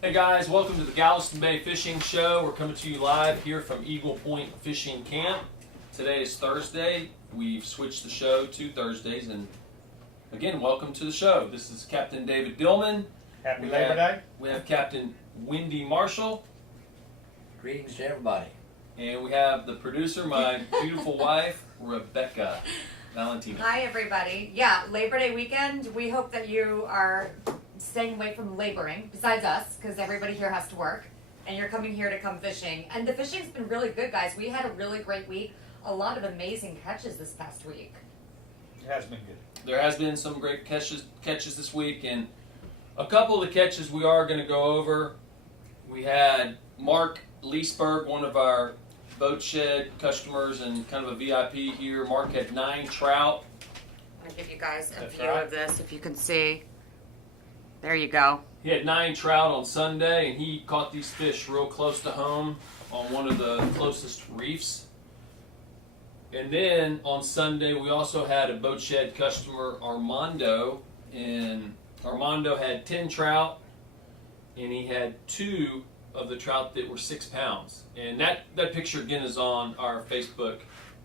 Hey guys, welcome to the Galveston Bay Fishing Show. We're coming to you live here from Eagle Point Fishing Camp. Today is Thursday. We've switched the show to Thursdays, and again, welcome to the show. This is Captain David Dillman. Happy Labor Day. We have Captain Wendy Marshall. Greetings to everybody. And we have the producer, my beautiful wife, Rebecca Valentino. Hi, everybody. Yeah, Labor Day weekend. We hope that you are staying away from laboring, besides us, because everybody here has to work, and you're coming here to come fishing. And the fishing's been really good, guys. We had a really great week. A lot of amazing catches this past week. It has been good. There has been some great catches this week, and a couple of the catches we are going to go over. We had Mark Leesburg, one of our boat shed customers and kind of a VIP here. Mark had 9 trout. I'm going to give you guys a That's view right. of this, if you can see. There you go. He had 9 trout on Sunday, and he caught these fish real close to home on one of the closest reefs. And then on Sunday, we also had a boat shed customer, Armando, and Armando had 10 trout, and he had 2 of the trout that were 6 pounds. And that picture again is on our Facebook,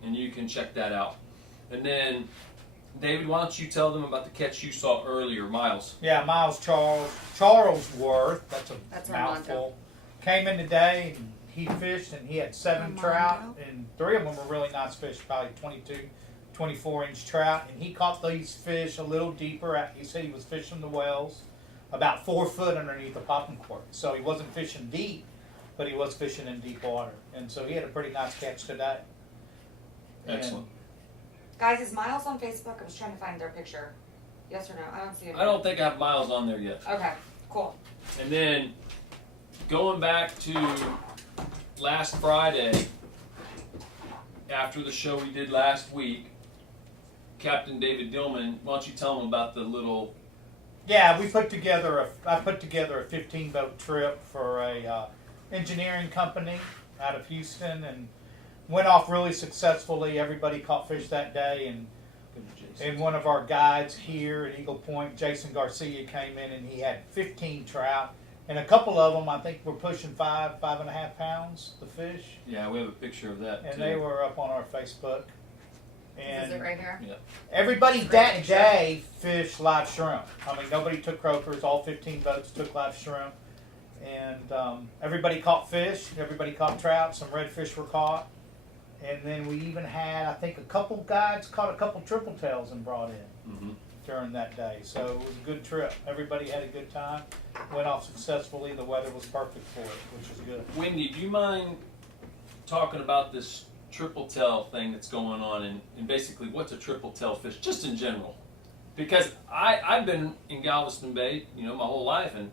and you can check that out. And then, David, why don't you tell them about the catch you saw earlier, Miles? Yeah, Miles Charlesworth, that's a Armando. mouthful, came in today and he fished and he had 7 Armando. trout and 3 of them were really nice fish, probably 22, 24-inch trout. And he caught these fish a little deeper. He said he was fishing the wells about 4 foot underneath the popping cork. So he wasn't fishing deep, but he was fishing in deep water. And so he had a pretty nice catch today. Excellent. Guys, is Miles on Facebook? I was trying to find their picture. Yes or no? I don't see it. I don't think I have Miles on there yet. Okay, cool. And then going back to last Friday, after the show we did last week, Captain David Dillman, why don't you tell him about the little... Yeah, I put together a 15-boat trip for a engineering company out of Houston, and went off really successfully. Everybody caught fish that day, and one of our guides here at Eagle Point, Jason Garcia, came in and he had 15 trout, and a couple of them I think were pushing 5.5 pounds. The fish, Yeah, we have a picture of that, and too. they were up on our Facebook. Is it And right here? everybody Great that picture. day fished live shrimp. I mean, nobody took croakers. All 15 boats took live shrimp. And everybody caught fish. Everybody caught trout. Some redfish were caught. And then we even had, I think, a couple guides caught a couple triple tails and brought in Mm-hmm. during that day. So it was a good trip. Everybody had a good time. Went off successfully. The weather was perfect for it, which was good. Wendy, do you mind talking about this triple tail thing that's going on, and basically what's a triple tail fish, just in general? Because I've been in Galveston Bay, my whole life, and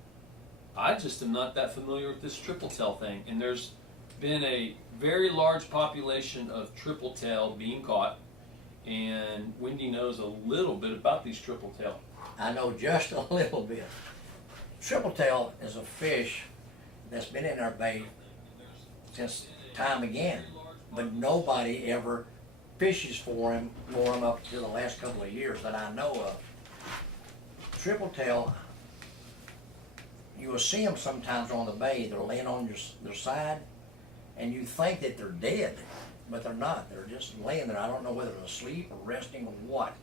I just am not that familiar with this triple tail thing. And there's been a very large population of triple tail being caught, and Wendy knows a little bit about these triple tail. I know just a little bit. Triple tail is a fish that's been in our bay since time again, but nobody ever fishes for him up to the last couple of years that I know of. Triple tail, you will see them sometimes on the bay. They're laying on their side, and you think that they're dead, but they're not. They're just laying there. I don't know whether they're asleep or resting or what.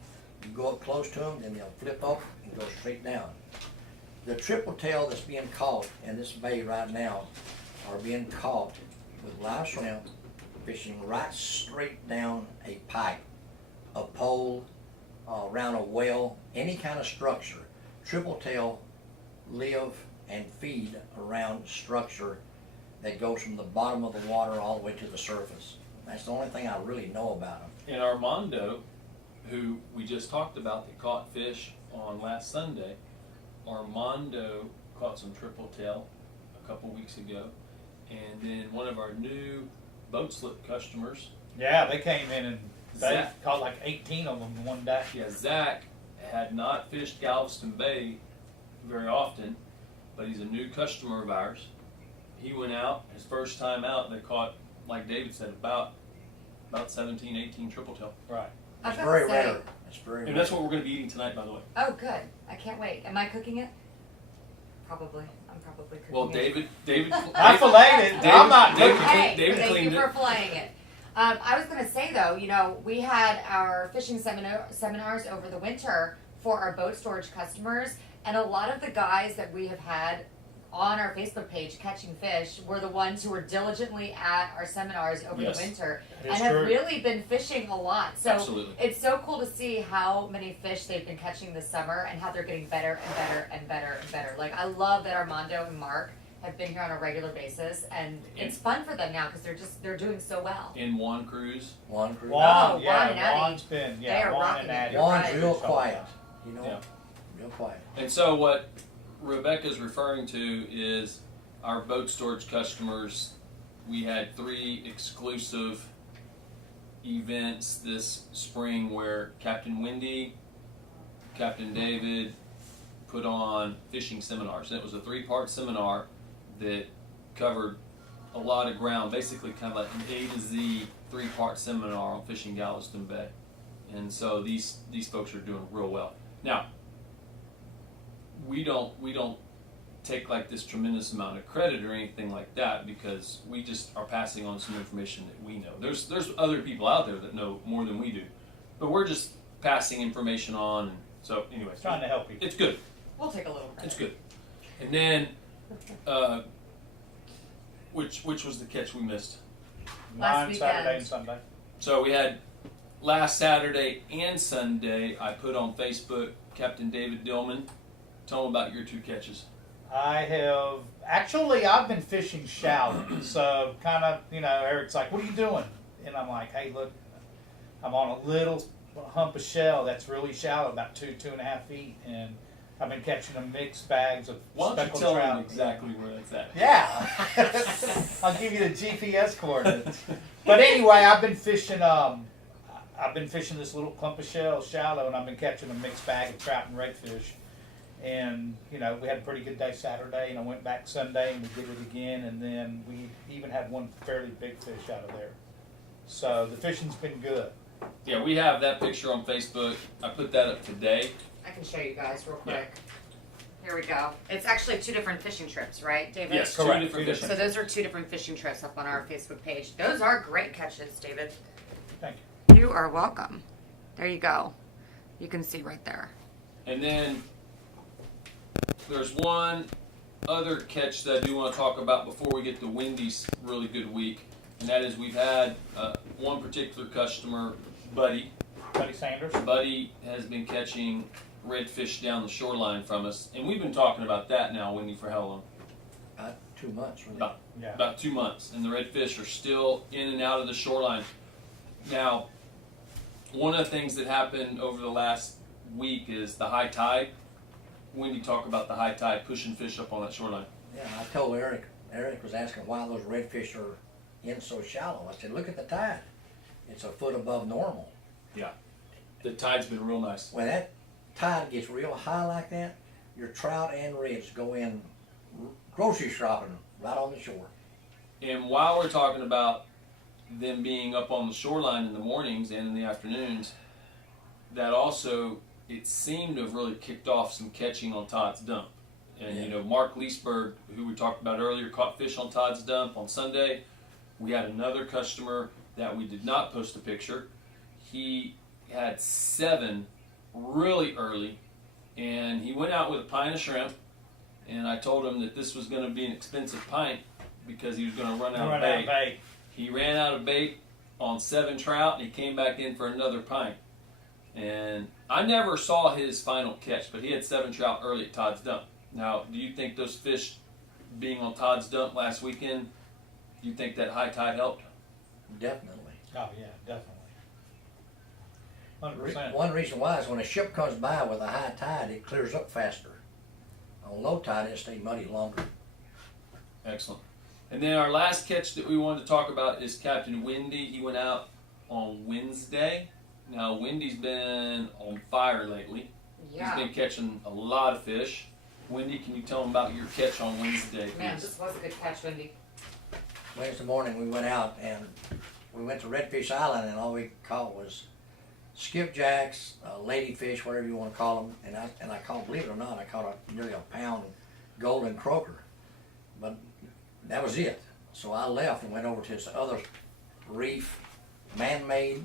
You go up close to them, then they'll flip up and go straight down. The triple tail that's being caught in this bay right now are being caught with live shrimp, fishing right straight down a pipe, a pole, around a well, any kind of structure. Triple tail live and feed around structure that goes from the bottom of the water all the way to the surface. That's the only thing I really know about them. And Armando, who we just talked about, that caught fish on last Sunday, Armando caught some triple tail a couple weeks ago. And then one of our new boat slip customers, Yeah, they came in and they Zach. caught like 18 of them in one day. Zach, had not fished Galveston Bay very often, but he's a new customer of ours. He went out, his first time out, they caught, like David said, about 17, 18 triple tail. Right. I was It's about very to say- rare. It's very And rare. that's what we're going to be eating tonight, by the way. Oh, good. I can't wait. Am I cooking it? Probably. I'm probably cooking Well, it. David, I filleted it. I'm not David, cooking. Hey, David thank cleaned you it. for filleting it. I was going to say though, we had our fishing seminars over the winter for our boat storage customers, and a lot of the guys that we have had on our Facebook page catching fish were the ones who were diligently at our seminars over Yes. the winter That and is have true. really been fishing a lot. So Absolutely. it's so cool to see how many fish they've been catching this summer and how they're getting better and better and better and better. Like I love that Armando and Mark have been here on a regular basis, and it's fun for them now because they're doing so well. And Juan Cruz. One crew. Juan, Juan yeah, and Addie. Juan's been, They are Juan rocking and it. Addie. You're Juan's right. real quiet, Yeah. real quiet. And so what Rebecca's referring to is our boat storage customers. We had 3 exclusive events this spring where Captain Wendy, Captain David put on fishing seminars. And it was a 3-part seminar that covered a lot of ground, basically kind of like an A to Z 3-part seminar on fishing Galveston Bay. And so these folks are doing real well. Now, we don't take like this tremendous amount of credit or anything like that, because we just are passing on some information that we know. There's other people out there that know more than we do, but we're just passing information on. And so anyway, Trying to help you. it's good. We'll take a little credit. It's good. And then, which was the catch we missed? Last Mine, Saturday weekend. and Sunday. So we had last Saturday and Sunday. I put on Facebook Captain David Dillman. Tell him about your 2 catches. I've been fishing shallow. So kind of, Eric's like, what are you doing? And I'm like, hey, look, I'm on a little hump of shell that's really shallow, about 2.5 feet. And I've been catching them mixed bags of Why don't you speckled tell trout. him exactly where that's at? Yeah. I'll give you the GPS coordinates. But anyway, I've been fishing this little clump of shell shallow, and I've been catching a mixed bag of trout and redfish. And, we had a pretty good day Saturday, and I went back Sunday and we did it again, and then we even had one fairly big fish out of there. So the fishing's been good. Yeah, we have that picture on Facebook. I put that up today. I can show you guys real quick. Here we go. It's actually 2 different fishing trips, right, David? Yes, Correct. 2 different Two fishing. So those are 2 different fishing trips up on our Facebook page. Those are great catches, David. Thank you. You are welcome. There you go. You can see right there. And then there's one other catch that I do want to talk about before we get to Wendy's really good week, and that is we've had one particular customer, Buddy. Buddy Sanders. Buddy has been catching redfish down the shoreline from us, and we've been talking about that now, Wendy, for how long? About 2 months, really. Yeah. About 2 months, and the redfish are still in and out of the shoreline. Now, one of the things that happened over the last week is the high tide. Wendy, talk about the high tide pushing fish up on that shoreline. Yeah, I told Eric was asking why those redfish are in so shallow. I said, look at the tide. It's a foot above normal. Yeah. The tide's been real nice. When that tide gets real high like that, your trout and reds go in grocery shopping right on the shore. And while we're talking about them being up on the shoreline in the mornings and in the afternoons, that also, it seemed to have really kicked off some catching on Todd's Dump. And, Yeah. Mark Leesburg, who we talked about earlier, caught fish on Todd's Dump on Sunday. We had another customer that we did not post a picture. He had 7 really early, and he went out with a pint of shrimp, and I told him that this was going to be an expensive pint because he was going to run out of bait. He ran out of bait on 7 trout, and he came back in for another pint. And I never saw his final catch, but he had 7 trout early at Todd's Dump. Now, do you think those fish being on Todd's Dump last weekend, do you think that high tide helped? Definitely. Oh yeah, definitely. 100%. One reason why is when a ship comes by with a high tide, it clears up faster. On low tide, it stays muddy longer. Excellent. And then our last catch that we wanted to talk about is Captain Wendy. He went out on Wednesday. Now, Wendy's been on fire lately. Yeah. He's been catching a lot of fish. Wendy, can you tell him about your catch on Wednesday, please? Man, this was a good catch, Wendy. Wednesday morning, we went out and we went to Redfish Island, and all we caught was skipjacks, ladyfish, whatever you want to call them. And I caught, believe it or not, I caught nearly a pound golden croaker. But that was it. So I left and went over to this other reef, man-made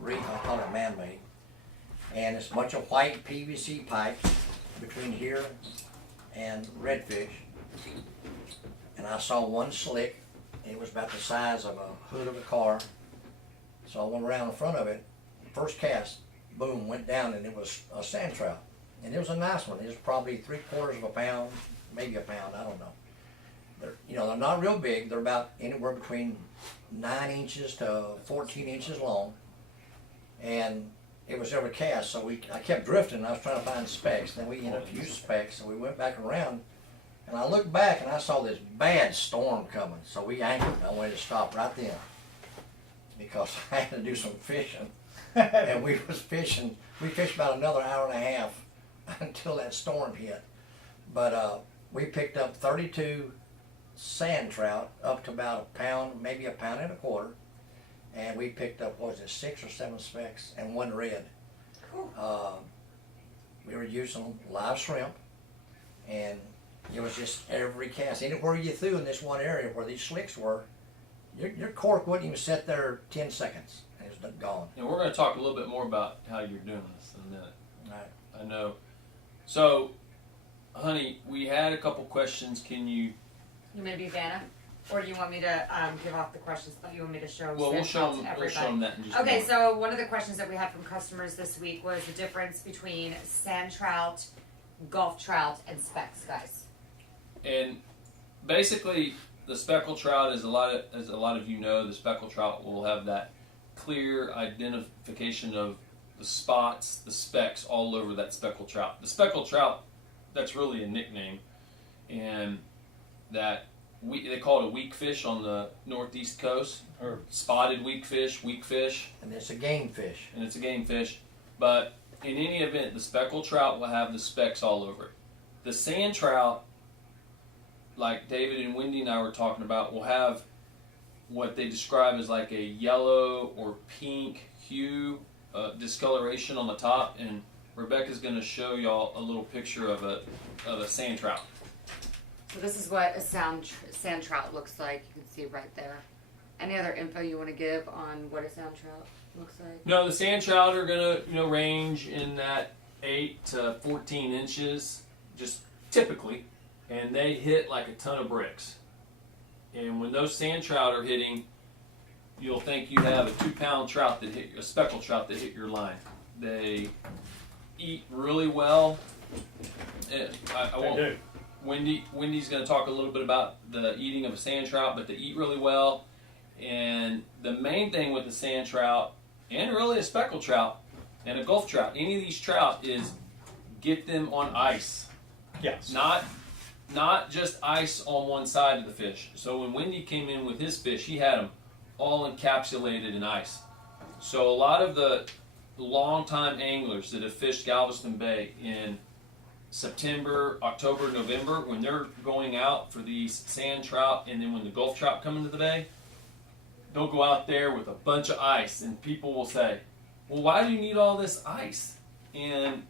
reef, I call it man-made. And it's a bunch of white PVC pipes between here and redfish. And I saw one slick. It was about the size of a hood of a car. So I went around in front of it. First cast, boom, went down, and it was a sand trout. And it was a nice one. It was probably 3/4 of a pound, maybe a pound, I don't know. They're not real big. They're about anywhere between 9 inches to 14 inches long. And it was every cast, so I kept drifting, and I was trying to find specks. Then we ended up using specks, so we went back around, and I looked back, and I saw this bad storm coming. So we anchored, and I wanted to stop right then, because I had to do some fishing. And we fished about another hour and a half until that storm hit. But we picked up 32 sand trout, up to about a pound, maybe a pound and a quarter. And we picked up, 6 or 7 specks and 1 red. Cool. We were using live shrimp, and it was just every cast. Anywhere you threw in this one area where these slicks were, your cork wouldn't even sit there 10 seconds, and it was gone. And we're going to talk a little bit more about how you're doing this in a minute. All right. I know. So, honey, we had a couple questions. Can you? You may be Vanna, or do you want me to give off the questions? You want me to show? Well, we'll show them. to We'll show everybody? them that in just a Okay, moment. so one of the questions that we had from customers this week was the difference between sand trout, Gulf trout, and specks, guys. And basically, the speckled trout, as a lot of you know, the speckled trout will have that clear identification of the spots, the specks all over that speckled trout. The speckled trout, that's really a nickname, and that they call it a weak fish on the northeast coast, or spotted weak fish. And it's a game fish. And it's a game fish. But in any event, the speckled trout will have the specks all over it. The sand trout, like David and Wendy and I were talking about, will have what they describe as like a yellow or pink hue, discoloration on the top. And Rebecca's going to show y'all a little picture of a sand trout. So this is what a sand trout looks like. You can see right there. Any other info you want to give on what a sand trout looks like? No, the sand trout are going to range in that 8 to 14 inches, just typically, and they hit like a ton of bricks. And when those sand trout are hitting, you'll think you have a 2-pound trout that hit a speckled trout that hit your line. They eat really well. I won't. They do. Wendy's going to talk a little bit about the eating of a sand trout, but they eat really well. And the main thing with the sand trout, and really a speckled trout, and a Gulf trout, any of these trout, is get them on ice. Yes. Not just ice on one side of the fish. So when Wendy came in with his fish, he had them all encapsulated in ice. So a lot of the longtime anglers that have fished Galveston Bay in September, October, November, when they're going out for these sand trout, and then when the Gulf trout come into the bay, they'll go out there with a bunch of ice, and people will say, well, why do you need all this ice? And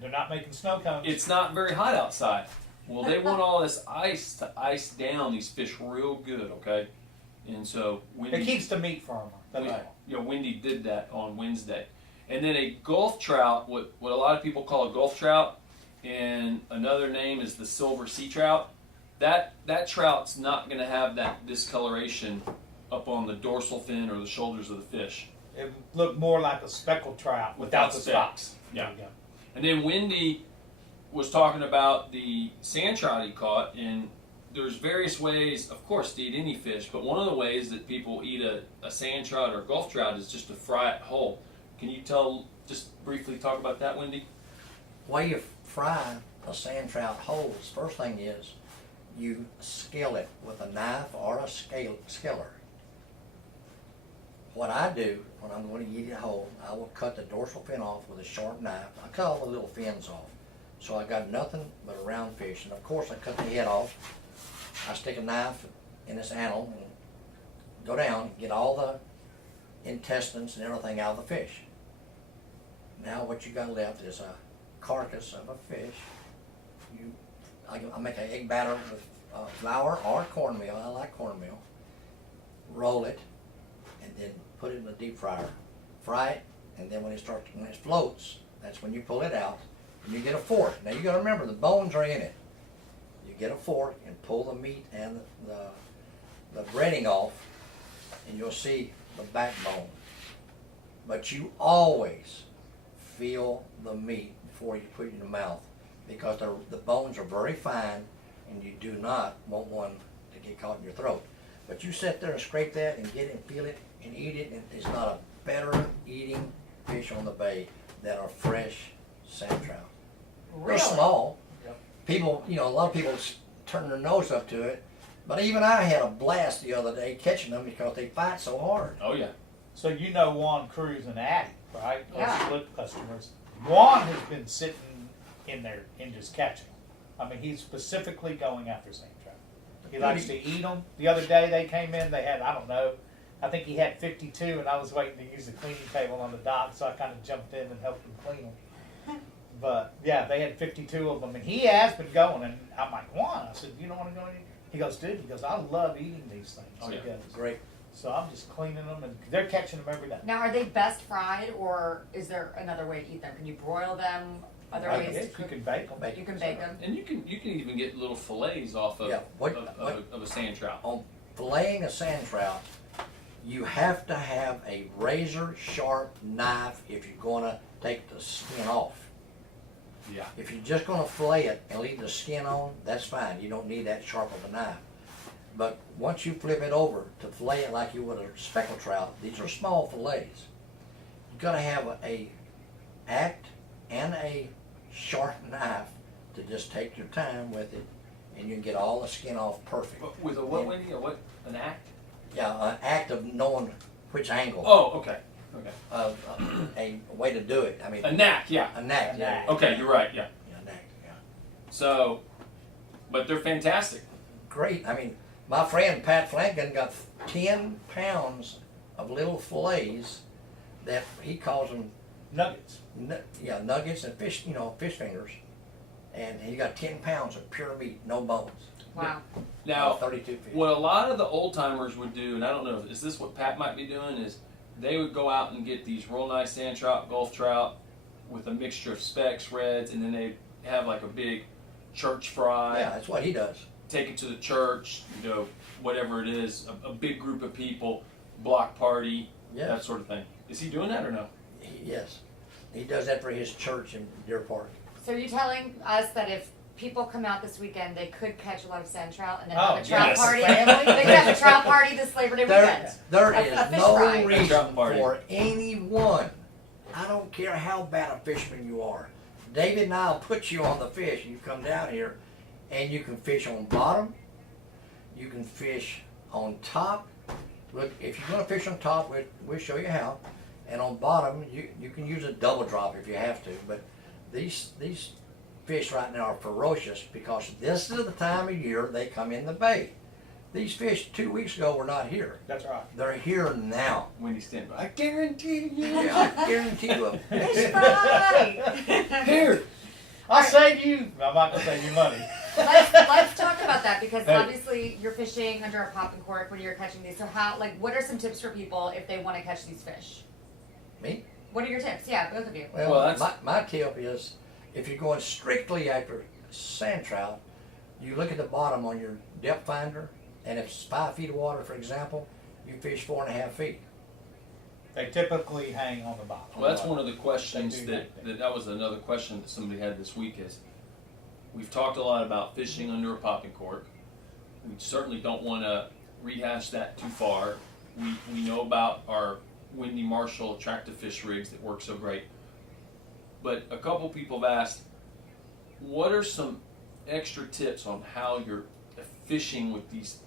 They're not making snow cones. it's not very hot outside. Well, they want all this ice to ice down these fish real good, okay? And so It keeps the meat firmer. That's all. Wendy did that on Wednesday. And then a Gulf trout, what a lot of people call a Gulf trout, and another name is the silver sea trout. That trout's not going to have that discoloration up on the dorsal fin or the shoulders of the fish. It looked more like a speckled trout without the spots. Yeah. There you go. And then Wendy was talking about the sand trout he caught, and there's various ways, of course, to eat any fish, but one of the ways that people eat a sand trout or a Gulf trout is just to fry it whole. Can you just briefly talk about that, Wendy? The way you fry a sand trout whole, the first thing is you scale it with a knife or a skiller. What I do when I'm going to eat it whole, I will cut the dorsal fin off with a sharp knife. I cut all the little fins off. So I got nothing but a round fish. And of course I cut the head off. I stick a knife in this animal and go down, get all the intestines and everything out of the fish. Now what you got left is a carcass of a fish. You I make an egg batter with flour or cornmeal. I like cornmeal. Roll it, and then put it in the deep fryer. Fry it, and then when it floats, that's when you pull it out, and you get a fork. Now you got to remember the bones are in it. You get a fork and pull the meat and the breading off, and you'll see the backbone. But you always feel the meat before you put it in the mouth, because the bones are very fine, and you do not want one to get caught in your throat. But you sit there and scrape that and get it and feel it and eat it, and it's not a better eating fish on the bay than a fresh sand trout. They're small. Yep. People, a lot of people turn their nose up to it, but even I had a blast the other day catching them because they fight so hard. Oh yeah. So you know Juan Cruz and Addie, right? Yeah. Our split customers. Juan has been sitting in there and just catching them. I mean, he's specifically going after sand trout. He likes to eat them. The other day they came in, they had, I don't know, I think he had 52, and I was waiting to use the cleaning table on the dock, so I kind of jumped in and helped him clean them. But yeah, they had 52 of them, and he has been going, and I'm like, Juan, I said, you don't want to go any? He goes, dude, I love eating these things. Oh, yeah. He goes, Great. so I'm just cleaning them, and they're catching them every day. Now, are they best fried, or is there another way to eat them? Can you broil them? Other I ways guess to you cook? can bake them. You can bake them. And you can even get little fillets off of Yeah, of a sand trout. On filleting a sand trout, you have to have a razor sharp knife if you're going to take the skin off. Yeah. If you're just going to fillet it and leave the skin on, that's fine. You don't need that sharp of a knife. But once you flip it over to fillet it like you would a speckled trout, these are small fillets. You've got to have a act and a sharp knife to just take your time with it, and you can get all the skin off perfect. But with a what, Wendy? A what? An act? Yeah, an act of knowing which angle. Oh, okay. Okay. A way to do it. I mean, A knack, yeah. a knack. A Yeah. knack. Okay, you're right, yeah. Yeah, a knack. Yeah. So, but they're fantastic. Great. I mean, my friend Pat Flanagan got 10 pounds of little fillets that he calls them Nuggets. nuggets and fish, fish fingers. And he got 10 pounds of pure meat, no bones. Wow. Now, 32 fish. what a lot of the old timers would do, and I don't know, is this what Pat might be doing, is they would go out and get these real nice sand trout, Gulf trout, with a mixture of specks, reds, and then they have like a big church fry. Yeah, that's what he does. Take it to the church, whatever it is, a big group of people, block party, Yes. that sort of thing. Is he doing that or no? Yes. He does that for his church in Deer Park. So you're telling us that if people come out this weekend, they could catch a lot of sand trout and then Oh, have a trout yes. party? Family? They could have a trout party this Labor Day weekend. There A is fish no fry. A trout reason party. for anyone. I don't care how bad a fisherman you are. David and I'll put you on the fish. You come down here, and you can fish on bottom. You can fish on top. Look, if you're going to fish on top, we'll show you how. And on bottom, you can use a double drop if you have to. But these fish right now are ferocious because this is the time of year they come in the bay. These fish 2 weeks ago were not here. That's right. They're here now. When he's standing by, I guarantee you. Yeah, I guarantee you. Fish fry! Here. I'll save you. I'm not gonna save you money. Let's talk about that because Hey. obviously you're fishing under a popping cork when you're catching these. So what are some tips for people if they want to catch these fish? Me? What are your tips? Yeah, both of you. Well, that's- my tip is, if you're going strictly after sand trout, you look at the bottom on your depth finder, and if it's 5 feet of water, for example, you fish 4.5 feet. They typically hang on the bottom. Well, that's one of the questions They do that was another question that somebody had this week is, we've talked a lot about fishing under a popping cork. We certainly don't want to rehash that too far. We know about our Windy Marshall attractive fish rigs that work so great. But a couple people have asked, what are some extra tips on how you're fishing with these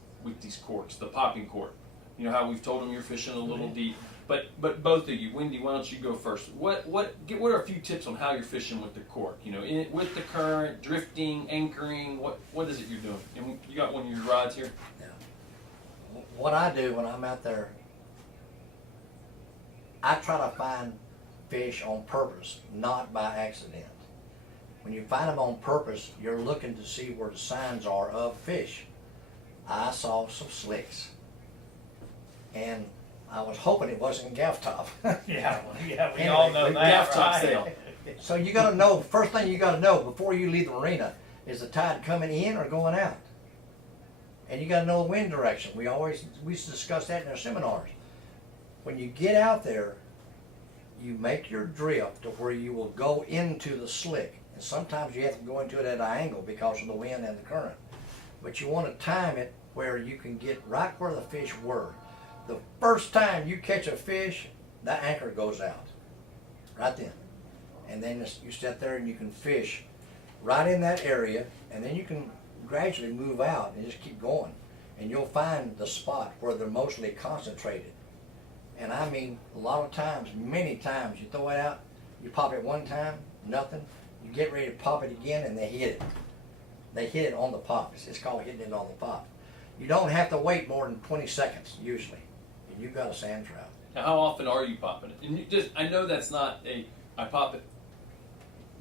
corks, the popping cork? You know how we've told them you're fishing a little deep. But both of you, Wendy, why don't you go first? What are a few tips on how you're fishing with the cork? With the current, drifting, anchoring. What is it you're doing? And you got one of your rods here. Yeah. What I do when I'm out there, I try to find fish on purpose, not by accident. When you find them on purpose, you're looking to see where the signs are of fish. I saw some slicks, and I was hoping it wasn't gaff top. Yeah, we Anyway, all know we that, gaff top right? sale. So you got to know, first thing you got to know before you leave the marina, is the tide coming in or going out? And you got to know the wind direction. We used to discuss that in our seminars. When you get out there, you make your drift to where you will go into the slick. And sometimes you have to go into it at an angle because of the wind and the current. But you want to time it where you can get right where the fish were. The first time you catch a fish, that anchor goes out. Right then. And then you sit there and you can fish right in that area, and then you can gradually move out and just keep going. And you'll find the spot where they're mostly concentrated. And I mean, a lot of times, many times, you throw it out, you pop it one time, nothing. You get ready to pop it again, and they hit it. They hit it on the pop. It's called hitting it on the pop. You don't have to wait more than 20 seconds, usually, and you've got a sand trout. Now, how often are you popping it? And I know that's not I pop it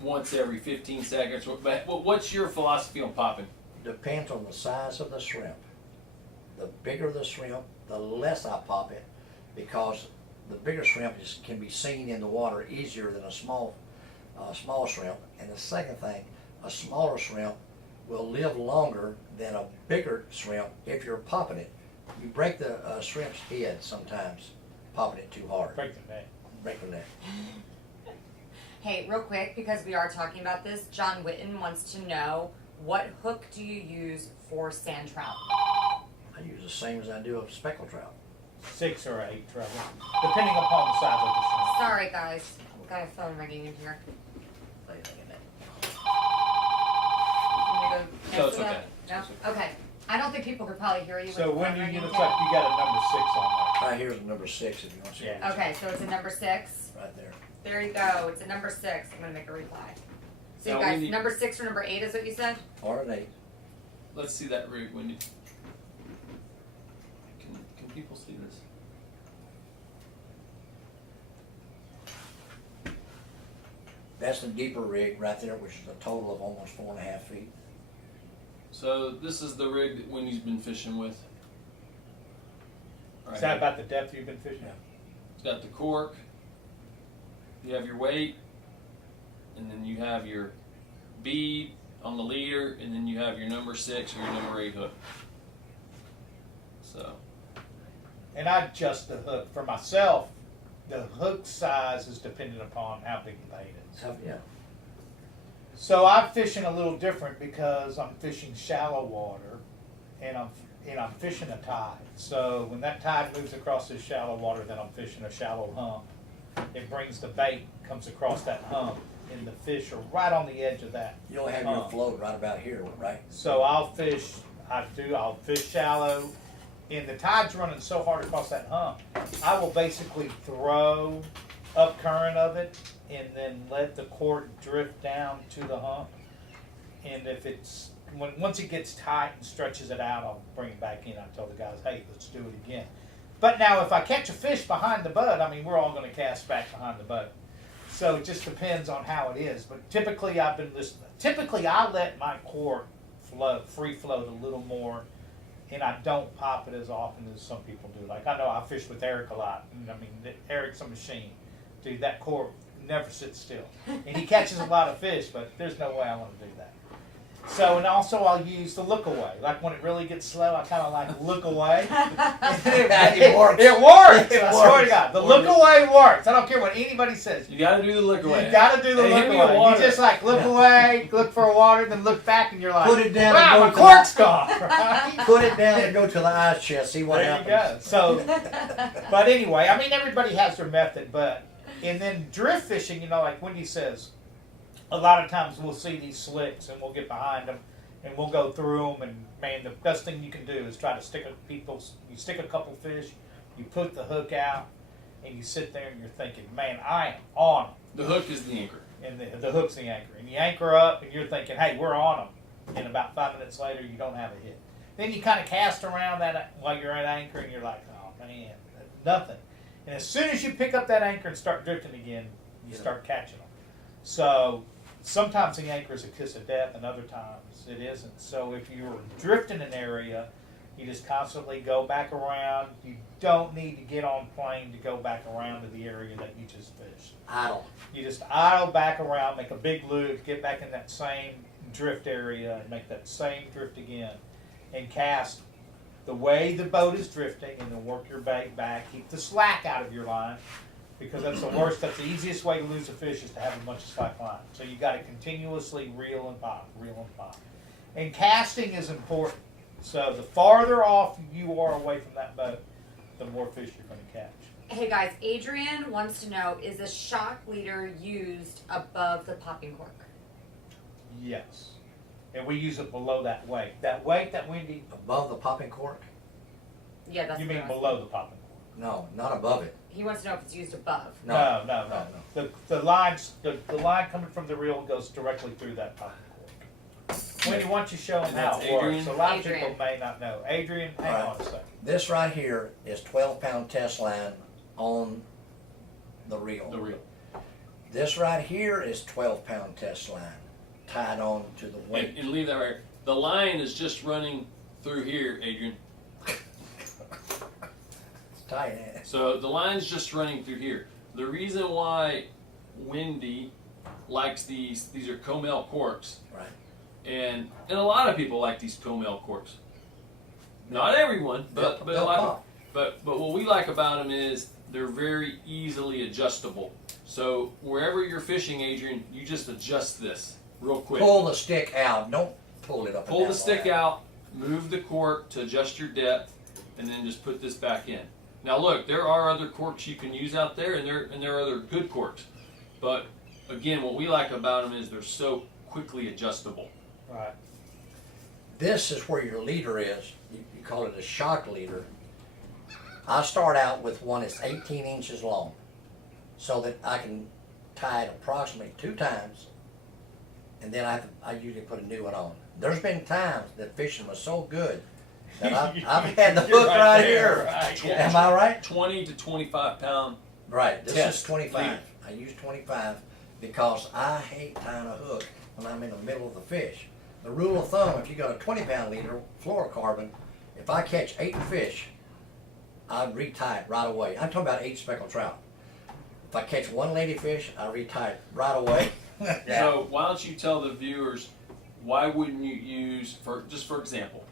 once every 15 seconds, but what's your philosophy on popping? Depends on the size of the shrimp. The bigger the shrimp, the less I pop it, because the bigger shrimp can be seen in the water easier than a small shrimp. And the second thing, a smaller shrimp will live longer than a bigger shrimp if you're popping it. You break the shrimp's head sometimes popping it too hard. Break the neck. Break the neck. Hey, real quick, because we are talking about this, John Witten wants to know, what hook do you use for sand trout? I use the same as I do a speckled trout. 6 or 8 treble, depending upon the size of the shrimp. Sorry, guys. I've got a phone ringing in here. Wait a minute. Can you go next No, it's to that? okay. No? It's okay. Okay. I don't think people could probably hear you. with So the when phone do ringing you look too. like you got a number 6 on Right here's a number 6 if you want to see it. Yeah. Okay, so it's a number 6. Right there. There you go. It's a number 6. I'm going to make a reply. So Now you we guys, need- number 6 or number 8 is what you said? Or an 8. Let's see that rig when you. Can people see this? That's the deeper rig right there, which is a total of almost 4.5 feet. So this is the rig that Wendy's been fishing with. there. Right Is that here. about the depth you've been fishing? Yeah. It's got the cork. You have your weight, and then you have your bead on the leader, and then you have your number 6 or your number 8 hook. So And I adjust the hook for myself. The hook size is dependent upon how big the bait is. So, yeah. So I'm fishing a little different because I'm fishing shallow water, and I'm fishing a tide. So when that tide moves across this shallow water, then I'm fishing a shallow hump. It brings the bait, comes across that hump, and the fish are right on the edge of that. You'll have your float right about here, right? So I'll fish shallow, and the tide's running so hard across that hump, I will basically throw up current of it and then let the cord drift down to the hump. And if once it gets tight and stretches it out, I'll bring it back in. I tell the guys, hey, let's do it again. But now if I catch a fish behind the boat, I mean, we're all going to cast back behind the boat. So it just depends on how it is. But typically I let my cord free float a little more, and I don't pop it as often as some people do. Like I know I fish with Eric a lot. And I mean, Eric's a machine. Dude, that cord never sits still. And he catches a lot of fish, but there's no way I want to do that. So, and also I'll use the look away. Like when it really gets slow, I kind of like look away. It works. It works. It I swear works. to God. The look away works. I don't care what anybody says. you got to do the look away. You gotta do the Hey, look give me the away. water. You just like look away, look for water, then look back, and you're like, Put it down wow, and my go to cork's gone. Right? Put it down and go to the ice chest, see what There you happens. go. So, but anyway, I mean, everybody has their method, and then drift fishing, like Wendy says, a lot of times we'll see these slicks and we'll get behind them and we'll go through them, and man, the best thing you can do is try to stick a couple fish, you put the hook out, and you sit there and you're thinking, man, I am on 'em. The hook is the anchor. And the hook's the anchor. And you anchor up, and you're thinking, hey, we're on them. And about 5 minutes later, you don't have a hit. Then you kind of cast around that while you're at anchor, and you're like, oh, man, nothing. And as soon as you pick up that anchor and start drifting again, you start catching them. So sometimes the anchor is a kiss of death, and other times it isn't. So if you're drifting an area, you just constantly go back around. You don't need to get on plane to go back around to the area that you just fished. Idle. You just idle back around, make a big loop, get back in that same drift area, and make that same drift again, and cast the way the boat is drifting, and then work your bait back. Keep the slack out of your line, because that's the worst. That's the easiest way to lose a fish, is to have a bunch of slack line. So you got to continuously reel and pop, reel and pop. And casting is important. So the farther off you are away from that boat, the more fish you're going to catch. Hey guys, Adrian wants to know, is a shock leader used above the popping cork? Yes. And we use it below that weight. That weight, that windy, Above the popping cork? Yeah, that's you what mean I was below the popping cork? No, not above it. He wants to know if it's used above. No. The line coming from the reel goes directly through that popping cork. Wendy, why don't you show them And how that's it works? Adrian? A lot of Adrian. people may not know. Adrian, hang All right. on a second. This right here is 12-pound test line on the reel. The reel. This right here is 12-pound test line tied on to the weight. And leave that right here. The line is just running through here, Adrian. It's tight. Ain't it? So the line's just running through here. The reason why Wendy likes these are Comel corks, Right. and a lot of people like these Comel corks. Not everyone, but a They'll lot. pop. But what we like about them is they're very easily adjustable. So wherever you're fishing, Adrian, you just adjust this real quick. Pull the stick out. Don't pull it up. and Pull down the stick like that. out, move the cork to adjust your depth, and then just put this back in. Now look, there are other corks you can use out there, and there are other good corks. But again, what we like about them is they're so quickly adjustable. Right. This is where your leader is. You call it a shock leader. I start out with one that's 18 inches long, so that I can tie it approximately 2 times, and then I usually put a new one on. There's been times that fishing was so good that I've had the You're hook right there, here. right, yeah. Am I right? 20 to 25 pound. Right. This Test is 25. leader. I use 25 because I hate tying a hook when I'm in the middle of the fish. The rule of thumb, if you got a 20-pound leader fluorocarbon, if I catch 8 fish, I'd retie it right away. I'm talking about 8 speckled trout. If I catch 1 ladyfish, I retie it right away. So why don't you tell the viewers, why wouldn't you use, for example,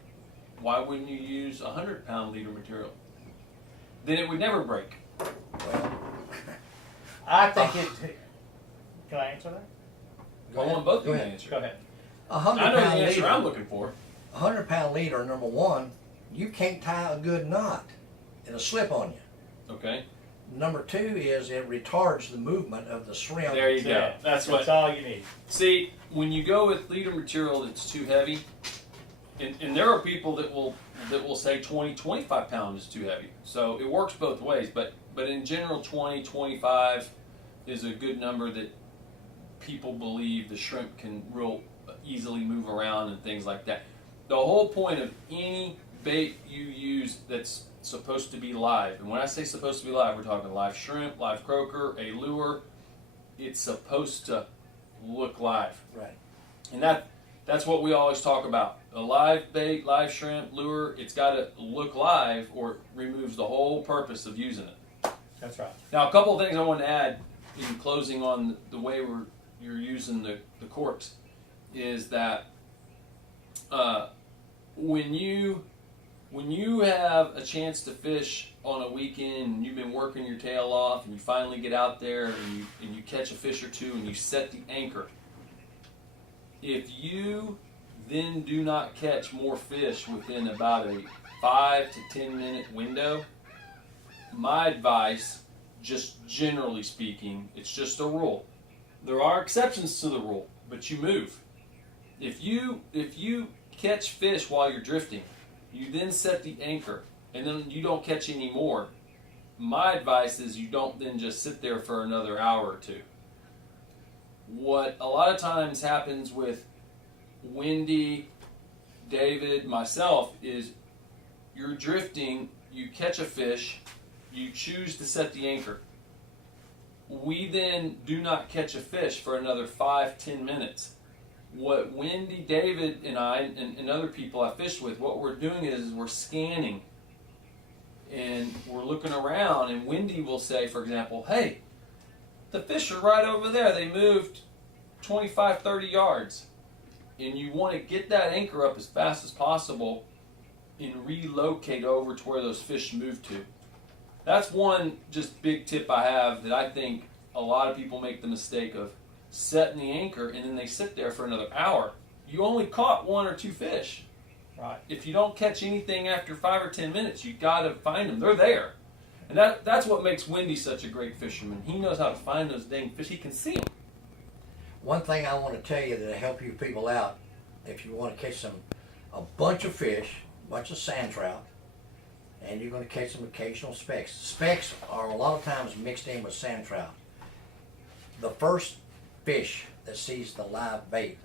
why wouldn't you use 100-pound leader material? Then it would never break. Well, I think it. Can I answer that? I want both Go of you to ahead. answer. Go ahead. a I know the 100-pound answer leader. I'm looking for. 100-pound leader, number one, you can't tie a good knot. It'll slip on you. Okay. Number 2 is it retards the movement of the shrimp. There you go. it. That's That's what. all you need. See, when you go with leader material that's too heavy, and there are people that will say 20, 25 pound is too heavy. So it works both ways, but in general 20, 25 is a good number that people believe the shrimp can real easily move around and things like that. The whole point of any bait you use that's supposed to be live, and when I say supposed to be live, we're talking live shrimp, live croaker, a lure. It's supposed to look live. Right. And that's what we always talk about. A live bait, live shrimp, lure, it's got to look live or it removes the whole purpose of using it. That's right. Now, a couple of things I want to add in closing on the way you're using the corks is that when you have a chance to fish on a weekend and you've been working your tail off and you finally get out there and you catch a fish or two and you set the anchor, if you then do not catch more fish within about a 5 to 10 minute window, my advice, just generally speaking, it's just a rule. There are exceptions to the rule, but you move. If you catch fish while you're drifting, you then set the anchor, and then you don't catch any more, my advice is you don't then just sit there for another hour or two. What a lot of times happens with Wendy, David, myself is you're drifting, you catch a fish, you choose to set the anchor. we then do not catch a fish for another 5-10 minutes. What Wendy, David, and I, and other people I fished with, what we're doing is we're scanning and we're looking around, and Wendy will say, for example, hey, the fish are right over there. They moved 25, 30 yards. And you want to get that anchor up as fast as possible and relocate over to where those fish moved to. That's one just big tip I have that I think a lot of people make the mistake of setting the anchor and then they sit there for another hour. You only caught 1 or 2 fish. Right. If you don't catch anything after 5 or 10 minutes, you got to find them. They're there. And that's what makes Wendy such a great fisherman. He knows how to find those dang fish. He can see them. One thing I want to tell you that'll help you people out, if you want to catch a bunch of fish, a bunch of sand trout, and you're going to catch some occasional specks. Specks are a lot of times mixed in with sand trout. The first fish that sees the live bait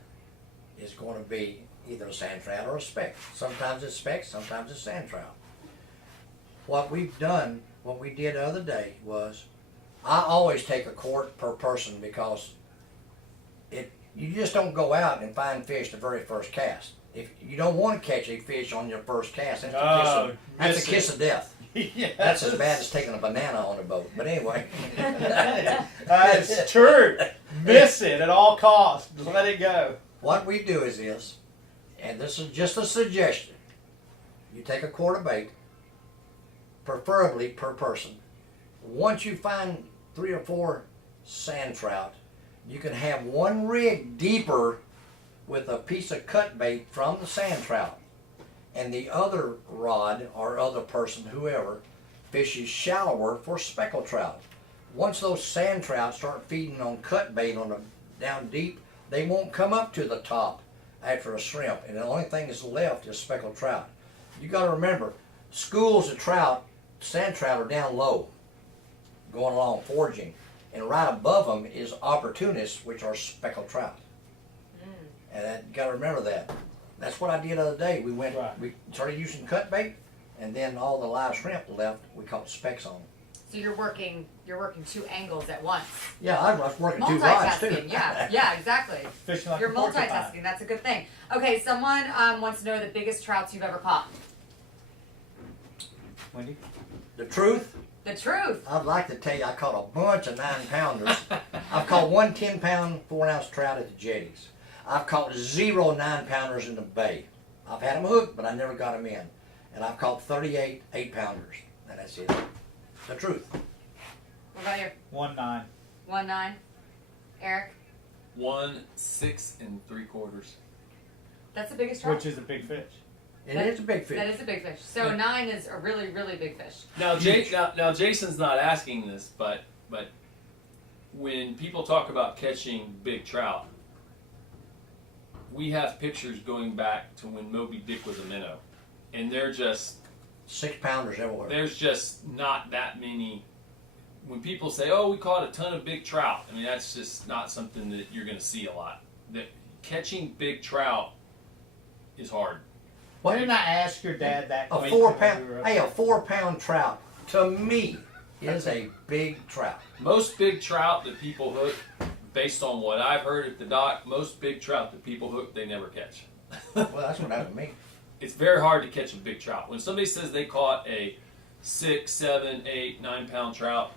is going to be either a sand trout or a speck. Sometimes it's specks, sometimes it's sand trout. What we did the other day was, I always take a quart per person because you just don't go out and find fish the very first cast. If you don't want to catch a fish on your first cast, that's a kiss of death. Yes. That's as bad as taking a banana on a boat. But anyway. That's true. Miss it at all costs. Just let it go. What we do is this, and this is just a suggestion. You take a quart of bait, preferably per person. Once you find 3 or 4 sand trout, you can have one rig deeper with a piece of cut bait from the sand trout, and the other rod or other person, whoever, fishes shallower for speckled trout. Once those sand trout start feeding on cut bait down deep, they won't come up to the top after a shrimp, and the only thing that's left is speckled trout. You got to remember, schools of trout, sand trout are down low, going along foraging, and right above them is opportunists, which are speckled trout. And you got to remember that. That's what I did the other day. We started using cut bait, and then all the live shrimp left, we caught specks on them. So you're working 2 angles at once. Yeah, I was working 2 rods too. Multitasking, yeah, exactly. Fishing like You're a porcupine. multitasking. That's a good thing. Okay, someone wants to know the biggest trouts you've ever caught. Wendy? The truth, The truth. I'd like to tell you I caught a bunch of 9-pounders. I've caught 1 10-pound, 4-ounce trout at the jetties. I've caught 0 9-pounders in the bay. I've had them hooked, but I never got them in. And I've caught 38 8-pounders. And that's it. The truth. What about you? 1-9. 1-9. Eric? 1 6 3/4. That's the biggest trout. Which is a big fish. It is a big fish. That is a big fish. So Yeah. 9 is a really, really big fish. Now, now Jason's not asking this, but when people talk about catching big trout, we have pictures going back to when Moby Dick was a minnow, and they're just 6-pounders everywhere. there's just not that many. When people say, "Oh, we caught a ton of big trout," I mean that's just not something that you're going to see a lot. That catching big trout is hard. Why didn't I ask your dad that A question? 4-pound, when we were up hey, there? a 4-pound trout to me is a big trout. Most big trout that people hook, based on what I've heard at the dock, most big trout that people hook, they never catch. Well, that's what happened to me. It's very hard to catch a big trout. When somebody says they caught a 6, 7, 8, 9-pound trout,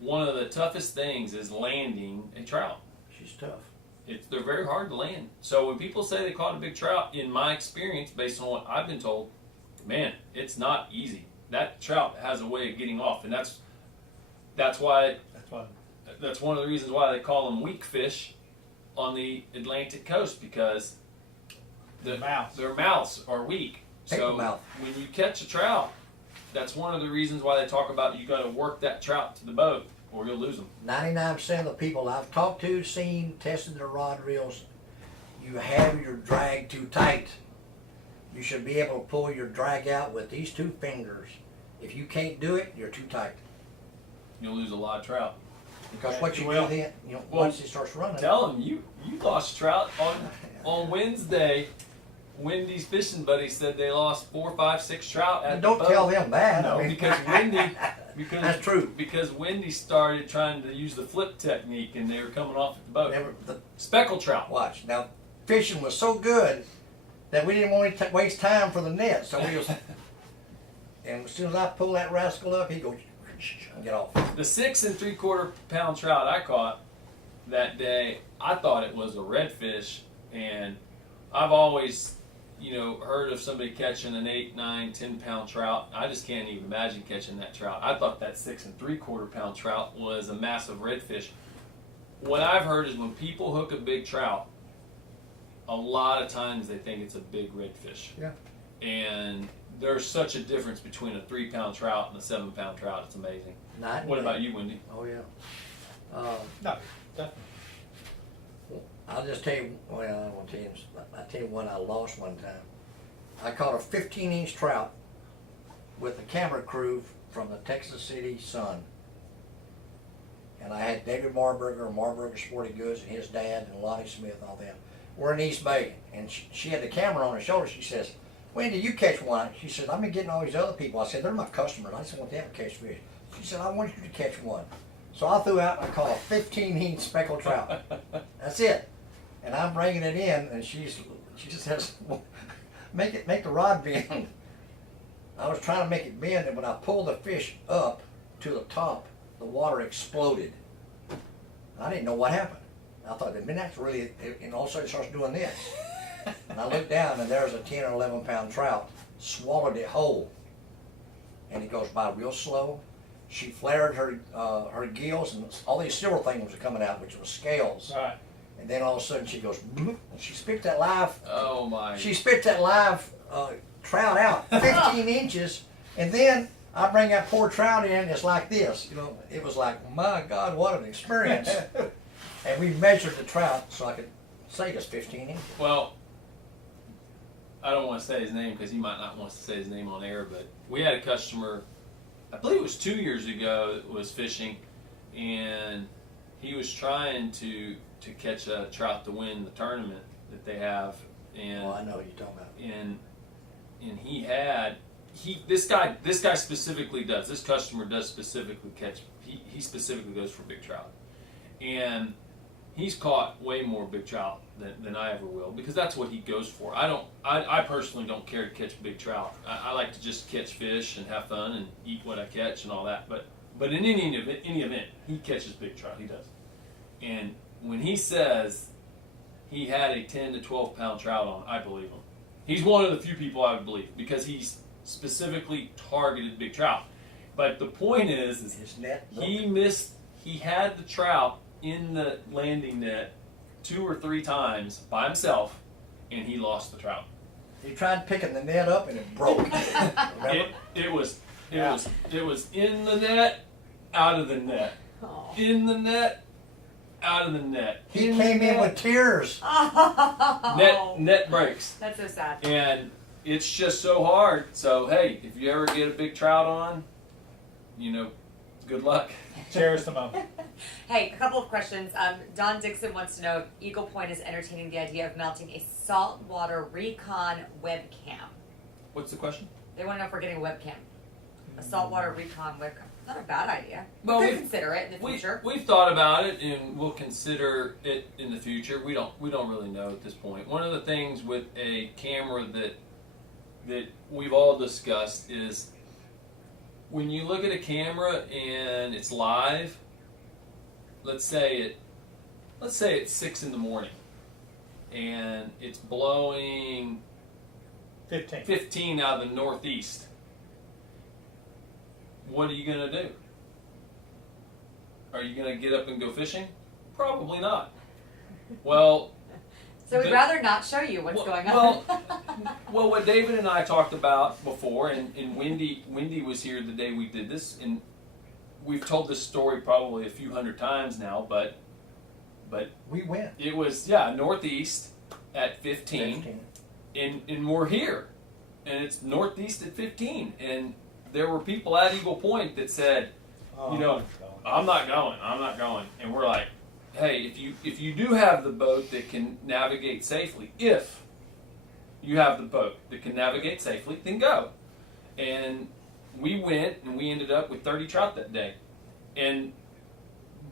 one of the toughest things is landing a trout. She's tough. They're very hard to land. So when people say they caught a big trout, in my experience, based on what I've been told, man, it's not easy. That trout has a way of getting off, and that's why that's one of the reasons why they call them weak fish on the Atlantic coast, because their mouths are weak. So mouth. when you catch a trout, that's one of the reasons why they talk about you got to work that trout to the boat or you'll lose them. 99% of the people I've talked to, seen, tested their rod reels, you have your drag too tight. You should be able to pull your drag out with these 2 fingers. If you can't do it, you're too tight. You'll lose a lot of trout. Because Yeah, what you you will. do then, Well, once it starts running. Tell them you lost trout on Wednesday. Wendy's fishing buddy said they lost 4, 5, 6 trout at Don't the boat. tell them that. No, I mean, Because That's true. Because Wendy started trying to use the flip technique, and they were coming off at the boat. the Speckled trout. Watch now, fishing was so good that we didn't want to waste time for the net. So we was, and as soon as I pull that rascal up, he goes and get off. The 6 3/4 pound trout I caught that day, I thought it was a redfish, and I've always, heard of somebody catching an 8, 9, 10 pound trout. I just can't even imagine catching that trout. I thought that 6 3/4 pound trout was a massive redfish. What I've heard is when people hook a big trout, a lot of times they think it's a big redfish. Yeah. And there's such a difference between a 3 pound trout and a 7 pound trout. It's amazing. Night What and about day. you, Wendy? Oh yeah. No, definitely. I'll just tell you. Well, I won't tell you. I'll tell you one I lost one time. I caught a 15-inch trout with a camera crew from the Texas City Sun. And I had David Marburger of Marburger Sporting Goods and his dad and Lonnie Smith, all them. We're in East Bay, and she had the camera on her shoulder. She says, "Wendy, you catch one." She said, "I've been getting all these other people." I said, "They're my customers. I just want them to catch fish." She said, "I want you to catch one." So I threw out and I caught a 15-inch speckled trout. That's it. And I'm bringing it in, and she just says, make the rod bend. I was trying to make it bend, and when I pulled the fish up to the top, the water exploded. I didn't know what happened. I thought, that's really, and all of a sudden it starts doing this. And I looked down, and there's a 10 or 11 pound trout, swallowed it whole. And it goes by real slow. She flared her gills, and all these silver things were coming out, which was scales. Right. And then all of a sudden she goes, bloop, and she spit that live. Oh my! She spit that live trout out, 15 inches, and then I bring that poor trout in. It's like this, It was like, my God, what an experience! And we measured the trout so I could say it's 15 inches. Well, I don't want to say his name because he might not want us to say his name on air, but we had a customer, I believe it was 2 years ago, that was fishing, and he was trying to catch a trout to win the tournament that they have, and Oh, I know what you're talking about. and this guy specifically does, this customer does specifically catch, he specifically goes for big trout, and he's caught way more big trout than I ever will, because that's what he goes for. I personally don't care to catch big trout. I like to just catch fish and have fun and eat what I catch and all that, but in any event, he catches big trout, he does. And when he says he had a 10 to 12 pound trout on, I believe him. He's one of the few people I would believe, because he's specifically targeted big trout. But the point is His net. he had the trout in the landing net 2 or 3 times by himself, and he lost the trout. He tried picking the net up and it broke. Remember? It was in the net, out of the net, Oh. in the net, out of the net. He came in with tears. Net breaks, That's so sad. and it's just so hard. So hey, if you ever get a big trout on, good luck. Cherish the moment. Hey, a couple of questions. Don Dixon wants to know if Eagle Point is entertaining the idea of mounting a saltwater recon webcam. What's the question? They want to know if we're getting a webcam. A saltwater recon webcam. Not a bad idea. Well, we could we've- consider it in the future. We've thought about it, and we'll consider it in the future. We don't really know at this point. One of the things with a camera that we've all discussed is when you look at a camera and it's live. Let's say it's 6 in the morning, and it's blowing 15 out of the northeast. What are you going to do? Are you going to get up and go fishing? Probably not. Well, So we'd rather not show you what's going on. well, what David and I talked about before, and Wendy was here the day we did this, and we've told this story probably a few hundred times now, but We went. it was northeast at 15. And we're here, and it's northeast at 15, and there were people at Eagle Point that said, I'm not going, and we're like, hey, if you do have the boat that can navigate safely, if you have the boat that can navigate safely, then go. And we went, and we ended up with 30 trout that day. And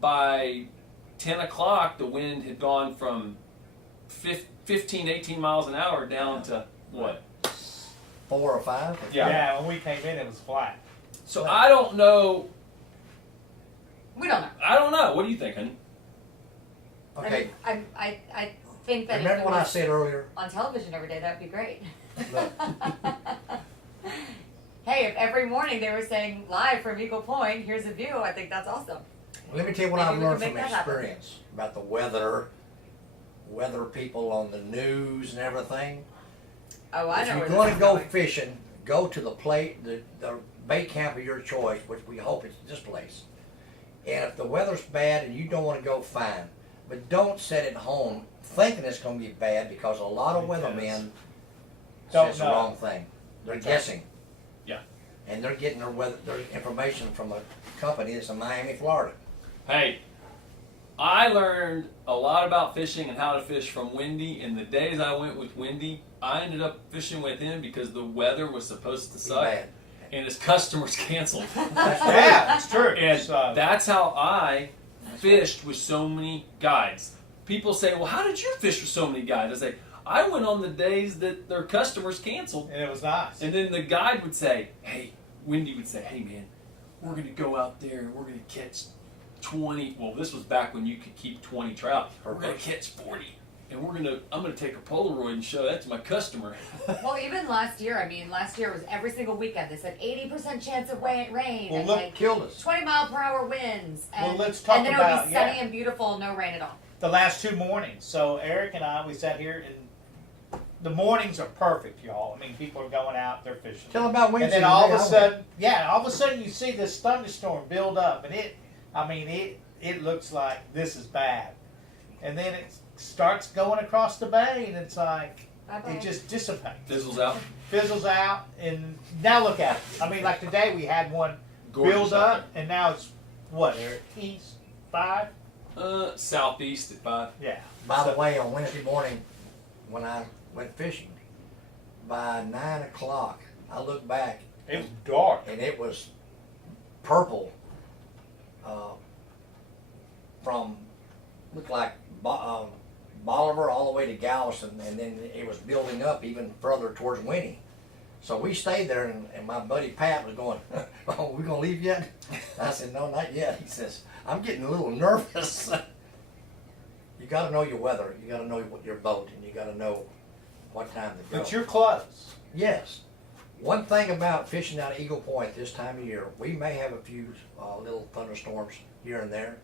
by 10 o'clock, the wind had gone from 15, 18 miles an hour down to what? 4 or 5. Yeah, when we came in, it was flat. So I don't know. We don't know. I don't know. What do you think, honey? Okay. I think that Remember if it what I was said earlier? on television every day, that'd be great. Look, Hey, if every morning they were saying live from Eagle Point, here's a view, I think that's awesome. let me tell you what Maybe I've we can learned make from that happen. experience about the weather people on the news and everything. Oh, I If know you're where going this to is go going. fishing, go to the bait camp of your choice, which we hope it's this place. And if the weather's bad and you don't want to go, fine. But don't sit at home thinking it's going to be bad, because a lot of Because weathermen don't says the know. wrong thing. They're guessing. Yeah. And they're getting their information from a company that's in Miami, Florida. Hey, I learned a lot about fishing and how to fish from Wendy. And the days I went with Wendy, I ended up fishing with him because the weather was supposed to Be suck, bad. and his customers canceled. Yeah, it's true. And So, that's how I fished with so many guides. People say, well, how did you fish with so many guides? I say, I went on the days that their customers canceled. and it was nice. And then the guide would say, hey, Wendy would say, hey man, we're going to go out there and we're going to catch 20. Well, this was back when you could keep 20 trout. We're going to catch 40. And I'm going to take a Polaroid and show that to my customer. Well, even last year, last year was every single weekend. They said 80% chance of rain Well, and look, like Killed us. 20 mile per hour winds. And, Well, let's talk and then it about- would be sunny yeah. and beautiful, no rain at all. The last 2 mornings. So Eric and I, we sat here, and the mornings are perfect, y'all. I mean, people are going out, they're fishing. Tell them about Wednesday. And then all of a today, sudden, you see this thunderstorm build up, and it looks like this is bad. And then it starts going across the bay, and it's like, Bye-bye. it just dissipates. Fizzles out. Fizzles out, and now look at it. I mean, like today we had one Gorgeous build out up, and now it's, what, Eric? East 5? Southeast at 5. Yeah. By the way, on Wednesday morning, when I went fishing, by 9 o'clock, I looked back It was dark. and it was purple from, looked like Bolivar all the way to Galveston, and then it was building up even further towards Winnie. So we stayed there, and my buddy Pat was going, oh, we gonna leave yet? I said, no, not yet. He says, I'm getting a little nervous. You gotta know your weather, you gotta know your boat, and you gotta know what time to go. But you're close. Yes. One thing about fishing out of Eagle Point this time of year, we may have a few little thunderstorms here and there.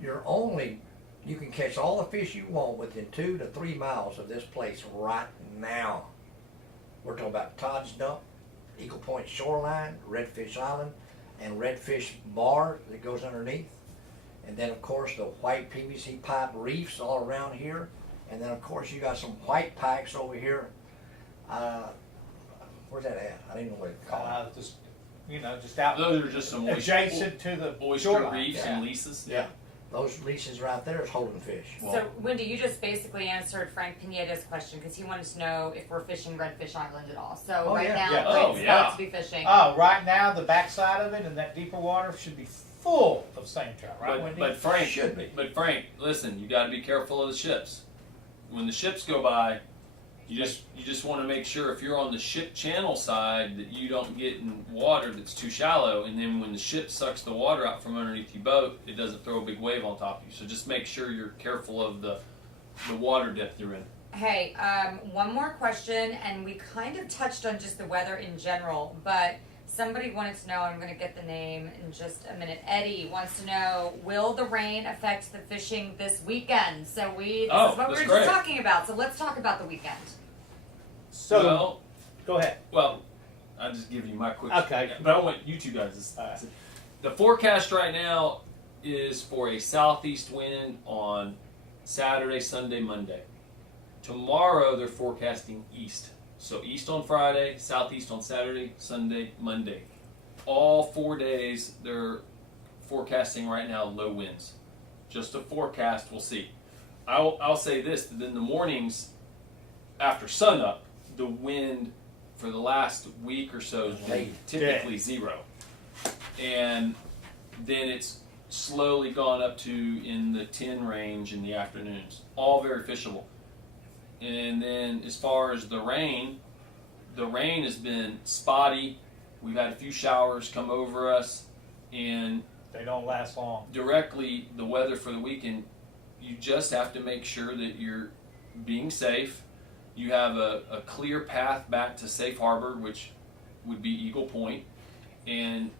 You can catch all the fish you want within 2 to 3 miles of this place right now. We're talking about Todd's Dump, Eagle Point Shoreline, Redfish Island, and Redfish Bar that goes underneath. And then of course the white PVC pipe reefs all around here. And then of course you got some white pikes over here. Where's that at? I didn't know what it's called. Just out Those are just some adjacent to the oyster shoreline. reefs Yeah. and leases. Yeah. Those leases right there is holding fish. Well- So, Wendy, you just basically answered Frank Pineda's question because he wanted to know if we're fishing Redfish Island at all. So, Oh, right yeah. now, Yeah. Oh, great yeah. spot to be fishing. Oh, right now the backside of it and that deeper water should be full of same trout, right, But, Wendy? but Frank, Should be. But Frank, listen, you got to be careful of the ships. When the ships go by, you just want to make sure if you're on the ship channel side that you don't get in water that's too shallow, and then when the ship sucks the water out from underneath your boat, it doesn't throw a big wave on top of you. So just make sure you're careful of the water depth you're in. Hey, one more question, and we kind of touched on just the weather in general, but somebody wanted to know, I'm going to get the name in just a minute. Eddie wants to know, will the rain affect the fishing this weekend? So this is what we that's were great. just talking about. So let's talk about the weekend. So well, go ahead. Well, I'll just give you my quick. Okay. But I want you two guys. Alright. The forecast right now is for a southeast wind on Saturday, Sunday, Monday. Tomorrow they're forecasting east. So east on Friday, southeast on Saturday, Sunday, Monday. All 4 days they're forecasting right now low winds. Just a forecast, we'll see. I'll say this, that in the mornings after sunup, the wind for the last week or so has been Late. typically 0. And then it's slowly gone up to in the 10 range in the afternoons. All very fishable. And then as far as the rain has been spotty. We've had a few showers come over us, and They don't last long. directly the weather for the weekend, you just have to make sure that you're being safe. You have a clear path back to safe harbor, which would be Eagle Point. And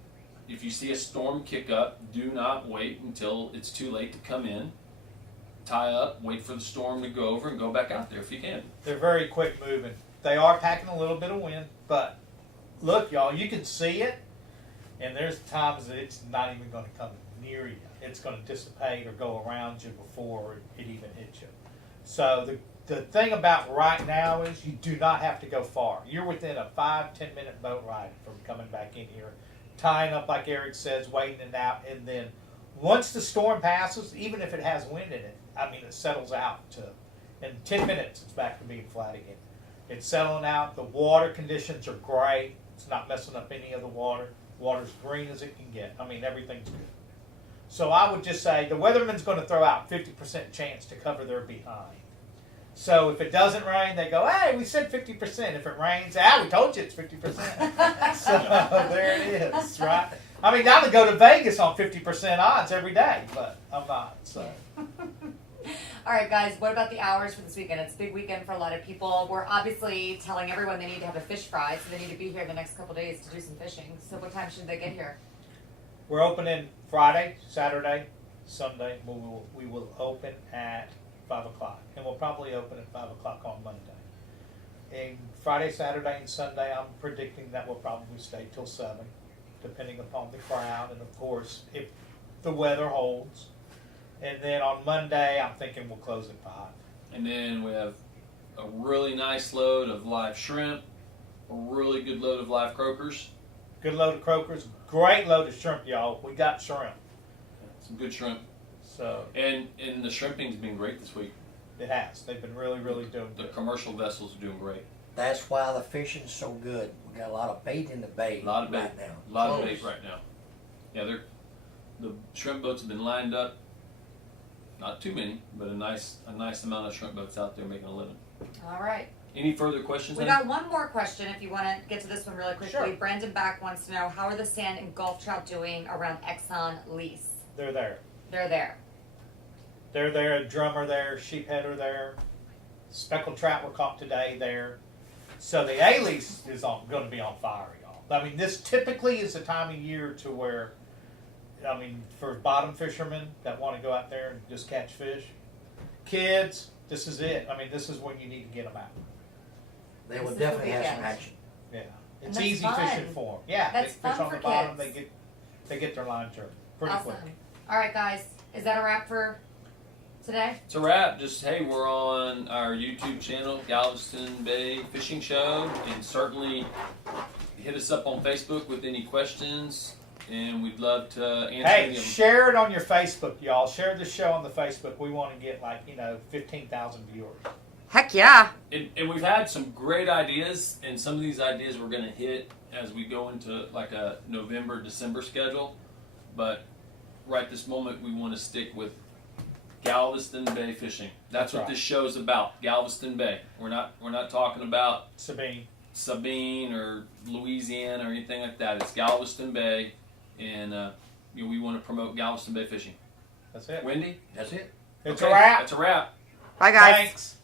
if you see a storm kick up, do not wait until it's too late to come in. Tie up, wait for the storm to go over, and go back out there if you can. They're very quick moving. They are packing a little bit of wind, but look, y'all, you can see it, and there's times that it's not even going to come near you. It's going to dissipate or go around you before it even hits you. So the thing about right now is you do not have to go far. You're within a 5-10 minute boat ride from coming back in here, tying up like Eric says, waiting it out, and then once the storm passes, even if it has wind in it, I mean, it settles out to, in 10 minutes, it's back to being flat again. It's settling out. The water conditions are great. It's not messing up any of the water. Water's green as it can get. I mean, everything's good. So I would just say the weatherman's going to throw out 50% chance to cover their behind. So if it doesn't rain, they go, hey, we said 50%. If it rains, we told you it's 50%. So there it is, right? I mean, I would go to Vegas on 50% odds every day, but I'm not, so. All right, guys, what about the hours for this weekend? It's a big weekend for a lot of people. We're obviously telling everyone they need to have a fish fry, so they need to be here the next couple days to do some fishing. So what time should they get here? We're opening Friday, Saturday, Sunday. We will open at 5 o'clock, and we'll probably open at 5 o'clock on Monday. And Friday, Saturday, and Sunday, I'm predicting that we'll probably stay till 7, depending upon the crowd, and of course, if the weather holds. And then on Monday, I'm thinking we'll close at 5. And then we have a really nice load of live shrimp, a really good load of live croakers. Good load of croakers, great load of shrimp, y'all. We got shrimp. Some good shrimp. So And the shrimping's been great this week. it has. They've been really, really doing The good. commercial vessels are doing great. That's why the fishing's so good. We got a lot of bait in the bay A lot of bait. right now. A lot of Close. bait right now. Yeah, the shrimp boats have been lined up. Not too many, but a nice amount of shrimp boats out there making a living. All right. Any further questions? We got one more question if you want to get to this one really quickly. Sure. Brandon Back wants to know, how are the sand and Gulf trout doing around Exxon lease? They're there. They're there. They're there. Drummer there. Sheephead are there. Speckled trout were caught today there. So the A-lease is going to be on fire, y'all. I mean, this typically is the time of year to where, I mean, for bottom fishermen that want to go out there and just catch fish, kids, this is it. I mean, this is when you need to get them out. They This will is the definitely have some weekend. action. Yeah, And it's that's easy fun. fishing for them. Yeah, That's they fish fun on for the bottom. kids. They get their line turned pretty Awesome. quick. All right, guys. Is that a wrap for today? It's a wrap. Just, hey, we're on our YouTube channel, Galveston Bay Fishing Show, and certainly hit us up on Facebook with any questions, and we'd love to answer any Hey, of them. share it on your Facebook, y'all. Share the show on the Facebook. We want to get 15,000 viewers. Heck yeah. And we've had some great ideas, and some of these ideas we're going to hit as we go into like a November, December schedule. But right this moment, we want to stick with Galveston Bay fishing. That's what right. this show's about, Galveston Bay. We're not talking about Sabine. or Louisiana or anything like that. It's Galveston Bay, and we want to promote Galveston Bay fishing. That's it. Wendy? That's it. It's Okay, a wrap. That's a wrap. Bye, guys. Thanks.